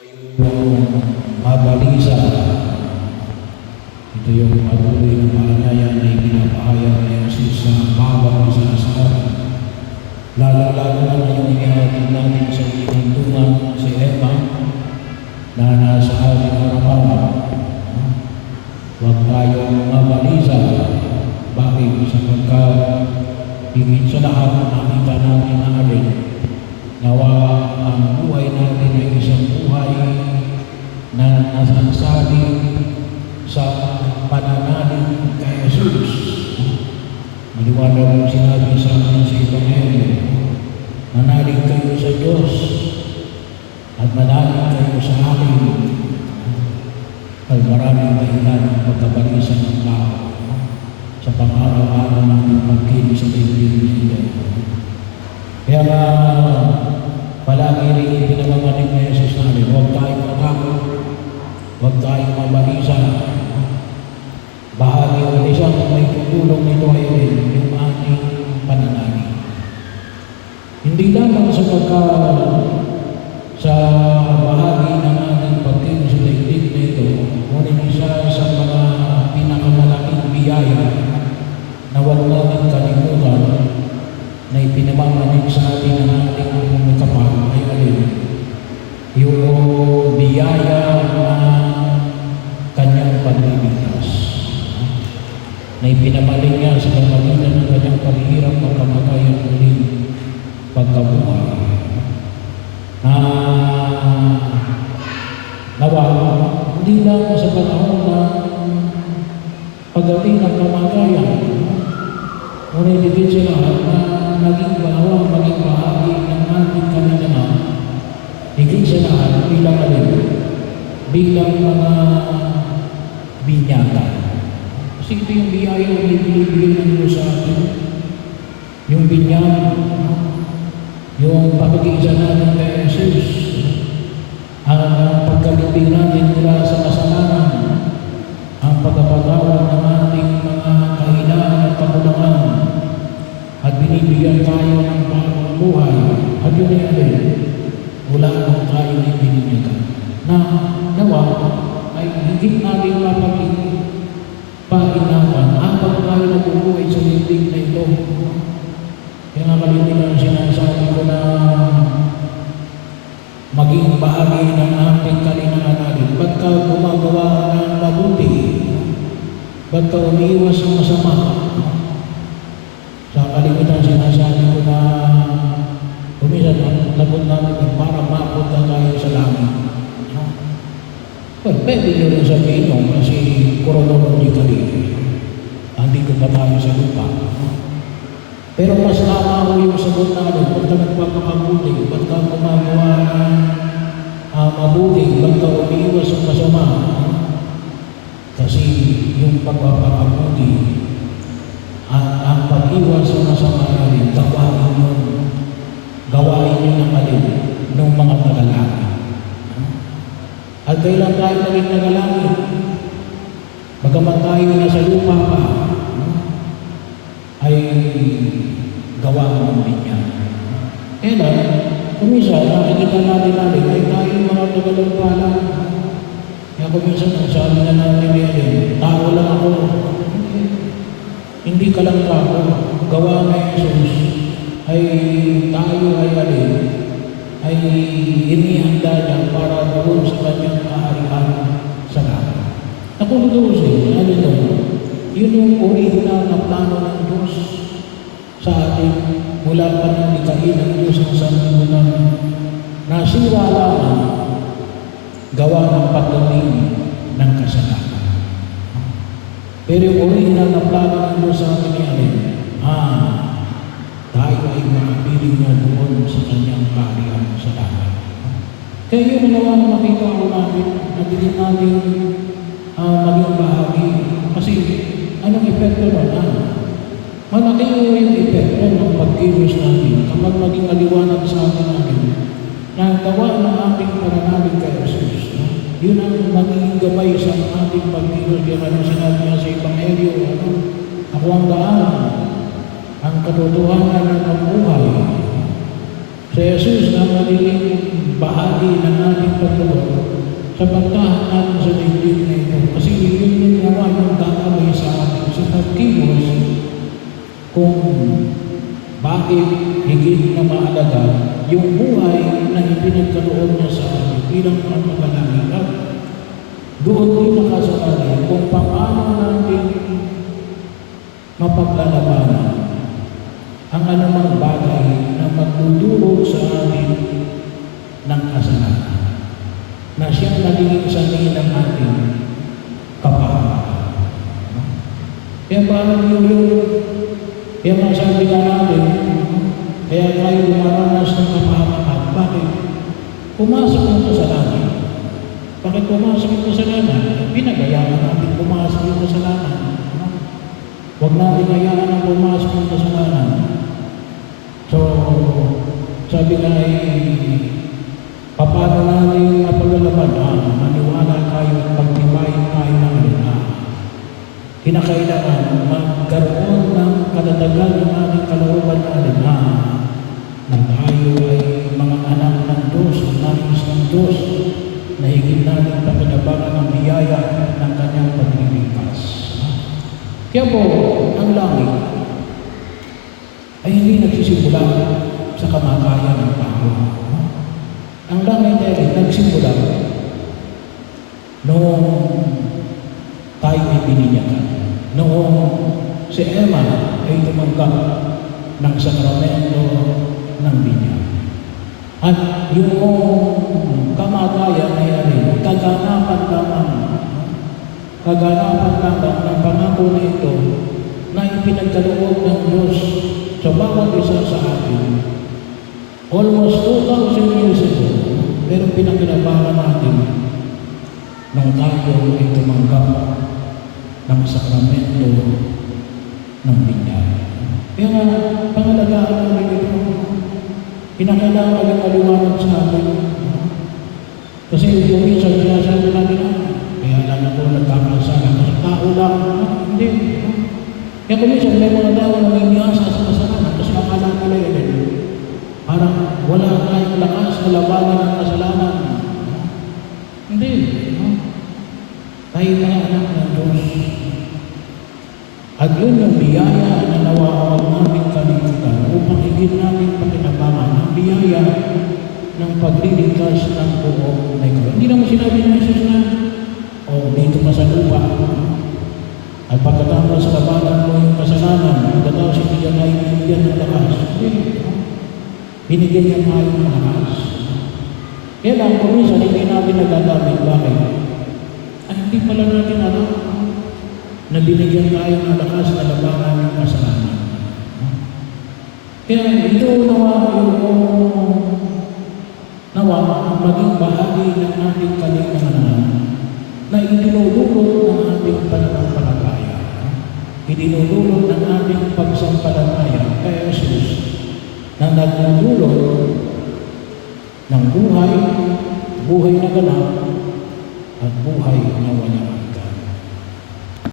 Yung mabalisa, ito yung patuloy na paanyaya na ipinapahayag ni Jesus sa bawat isa sa atin. Lalo-lalo na ngayong inihatid natin sa pinuntungan si Emma na nasa ating harapan. Huwag tayong mabalisa. Bakit? Sapagkat higit sa lahat nakita natin na alin nawa ang buhay natin ay isang buhay na nasasabi sa pananalig kay Jesus. Maliwanag ang sinabi sa amin sa Ebanghelyo, manalig kayo sa Diyos at manalig kayo sa akin. Ay maraming dahilan ng pagkabalisa ng tao sa pang-araw-araw natin pagkilos sa daigdig nito. Kaya nga, palagi rin pinamamanig na Jesus namin, huwag tayong matakot, huwag tayong mabalisa. Bahagi o isang may tutulong nito ay yung ating pananalig. Hindi lamang sa bahagi ng ating pagkilos sa daigdig nito, ngunit isa sa mga pinakamalaking biyaya na huwag natin kalimutan na ipinamamanig sa atin ng ating kapal ay alin? Yung biyaya na kanyang pagliligtas. Na ipinamalig niya sa pamagitan ng kanyang paghihirap, pagkamatay at muling pagkabuhay. Na nawa, hindi lang sa panahon na pagdating ng kamagayan, ngunit higit sa lahat na maging bahagi ng ating kalinaman, higit sa lahat bilang mga binyata. Kasi ito yung biyaya na ibinibigay ng Diyos sa atin. Yung binyag, yung pag-iisa natin kay Jesus, ang pagkalibing natin mula sa kasalanan, ang pagkapatawad ng ating mga kahinaan at kakulangan, at binibigyan tayo ng bagong buhay, at yun ay alin, wala nang tayo ibinibigyan. Na nawa ay higit natin mapag-inapan habang tayo nabubuhay sa daigdig na ito. Kaya nga kalimitan sinasabi ko na maging bahagi ng ating kalinangan natin. Ba't ka gumagawa ng mabuti? Ba't ka umiiwas ng masama? Sa kalimitan sinasabi ko na kumisan lagot namin para mapunta tayo sa langit. Well, pwede nyo rin sabihin nyo kasi chronologically andito pa tayo sa lupa. Pero mas tama ko yung sagot natin, ba't ka nagpapakabuti, ba't ka gumagawa ng mabuti, ba't ka umiiwas ng masama? Kasi yung pagpapakabuti ang pag-iwas ng masama rin, gawain nyo ng alin ng mga tagalangit. At kailan tayo naging nagalangit? Bagaman tayo nasa lupa pa, ay gawa ng binyag. Kailan, kumisa, nakikita natin ay tayo mga tagalumpala. Kaya kumisa, sabi na natin tao lang ako. Hindi ka lang tao. Gawa ng Jesus ay tayo ay alin, ay inihanda niya para doon sa kanyang kaharian sa langit. Kung tutusin, yun yung original na plano ng Diyos sa atin mula pa ng likhain ng Diyos ang sanlibutan. Nasira lamang gawa ng pagdating ng kasalanan. Pero yung original na plano ng Diyos sa atin ay tayo ay makapiling na doon sa kanyang kaharian sa langit. Kaya yun ang nawa na makita ko natin, nabilin natin maging bahagi. Kasi anong epekto nun? Malaki yung epekto ng pagkilos natin kapag maging maliwanag sa atin natin na gawa ng ating pananalig kay Jesus. Yun ang magiging gabay sa ating pagkilos. Kaya ano sinabi niya sa Ebanghelyo, ako ang daan, ang katotohanan ng buhay. Sa Jesus na magiging bahagi ng ating pagkilos. sa pagtahan natin sa daigdig na ito. Kasi yun yung nawa yung gagawin sa atin sa pagkilos kung bakit higit na mahalaga yung buhay na ipinagkaloob niya sa atin bilang mga panalangin. At doon din nakasalalay kung paano natin mapaglalabanan ang anumang bagay na magdudulot sa atin ng kasalanan na siyang naging sanhi ng ating kapahamakan. Kaya parang yung masabi nga natin, kaya tayo lumaranas ng kapahamakan. Bakit? Pumasok yung kasalanan. Bakit pumasok yung kasalanan? Pinagayaan natin pumasok yung kasalanan. Huwag natin hayaan ang pumasok yung kasalanan. So, sabi nga paano natin mapaglalaban? Maniwala tayo at pagtibayin tayo ng alina. Kinakailangan magkaroon ng kadadagan ng ating kalooban na alina na tayo ay mga anak ng Diyos, nais ng Diyos, na higit natin pakinabangan ang biyaya ng kanyang pagliligtas. Kaya po, ang langit ay hindi nagsisimula sa kamakayan ng tao. Ang langit ay nagsimula noong tayo ay bininyagan. Noong si Emma ay tumanggap ng sakramento ng binyag. At yung kamatayan ay kaganapan lamang ng pangako na ito na ipinagkaloob ng Diyos sa bawat isa sa atin. Almost 2,000 years ago, pero pinakinabangan natin nang tayo ay tumanggap ng sakramento ng binyag. Kaya nga, pangalagaan namin ito, kinakailangan ng maliwanag sa atin. Kasi yung minsan, sinasabi natin, kaya lang ako nagkakasala kasi tao lang. Hindi. Kaya kung minsan, may mga tao na may miyasa sa kasalanan kasi akala nila yun. Parang wala tayong lakas na labanan ng kasalanan. Hindi. Tayo mga anak ng Diyos. At yun yung biyaya na nawawag namin kalimutan upang higit namin pakinabangan ang biyaya ng pagliligtas ng buong na ikaw. Hindi naman sinabi ng Jesus na, dito ka sa lupa. At pagkatapos sa labanan mo yung kasalanan, pagkatapos hindi yan ay binigyan ng lakas. Binigyan niya tayo ng lakas. Kaya lang, kung minsan hindi natin nagagamit. Bakit? Ay, hindi pala natin alam na binigyan tayo ng lakas na labanan ng kasalanan. Kaya ito nawa maging bahagi ng ating kalinanganan na idinudulot ng ating pananampalataya. Idinudulot ng ating pagsampalataya kay Jesus na nagdudulot ng buhay na ganap at buhay na walang